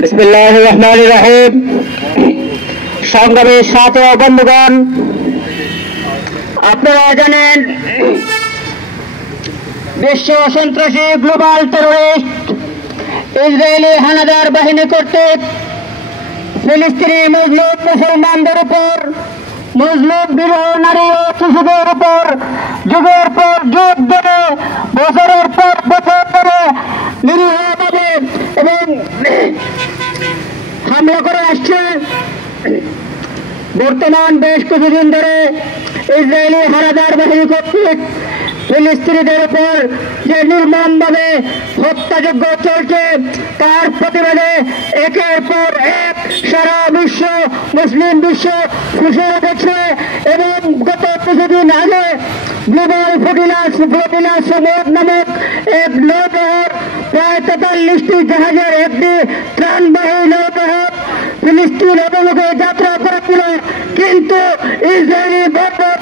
বিসমিল্লাহির রহমানির রহিম। সংগ্রামী সাথী ও বন্ধুগণ, আপনারা জানেন বিশ্ব সন্ত্রাসী গ্লোবাল টেররিস্ট ইসরায়েলি হানাদার বাহিনী কর্তৃক ফিলিস্তিনি মুসলিম মুসলমানদের উপর, মুসলিম বিরোহ নারী ও শিশুদের উপর যুগের পর যুগ ধরে, বছরের পর বছর ধরে নিরীহভাবে এবং হামলা করে আসছে। বর্তমান বেশ কিছুদিন ধরে ইসরায়েলি হানাদার বাহিনী কর্তৃক ফিলিস্তিনিদের উপর যে নির্মমভাবে হত্যাযজ্ঞ চলছে, তার প্রতিবাদে একের পর এক সারা বিশ্ব, মুসলিম বিশ্ব খুশি হচ্ছে। এবং গত কিছুদিন আগে গ্লোবাল ফ্লোটিলা সমুদ্র নামক এক নৌবহর প্রায় 43টি জাহাজের একটি ত্রাণবাহী নৌবহর ফিলিস্তিন অভিমুখে যাত্রা করেছিল, কিন্তু ইসরায়েলি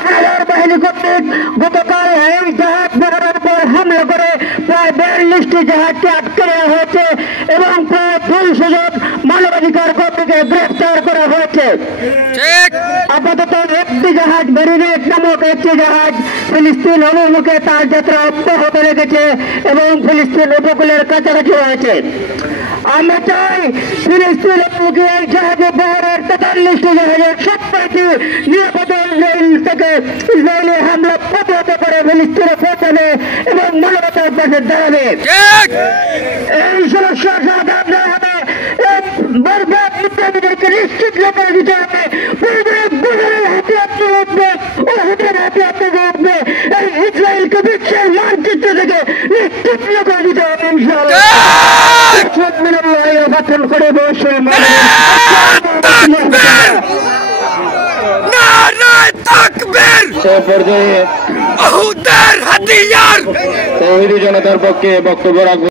হানাদার বাহিনী কর্তৃক গতকাল এই জাহাজ বহরের উপর হামলা করে প্রায় 42টি জাহাজকে আটকে নেওয়া হয়েছে এবং প্রায় 200 জন মানবাধিকার কর্মীকে গ্রেফতার করা হয়েছে। আপাতত একটি জাহাজ, মেরিনেট নামক একটি জাহাজ ফিলিস্তিন অভিমুখে তার যাত্রা অব্যাহত রেখেছে এবং ফিলিস্তিন উপকূলের কাছাকাছি হয়েছে। আমরা চাই ফিলিস্তিন অভিমুখী এই জাহাজে বহরের 43টি জাহাজের সবকটি নিরাপদ থেকে ইসরায়েলি হামলা প্রতিহত করে ফিলিস্তিনে পৌঁছাবে এবং মানবতার পাশে দাঁড়াবে। এই সমস্যা সমাধান হবে বরবাদ বিপ্লবীদেরকে নিশ্চিত করে দিতে হবে। হাতে হাতে উঠবে ও হুটের হাতে হাতে উঠবে। এই ইসরায়েলকে বিশ্বের মানচিত্র থেকে নিশ্চিত করে দিতে হবে ইনশাআল্লাহ। গঠন করে বসে জনতার পক্ষে বক্তব্য রাখবেন।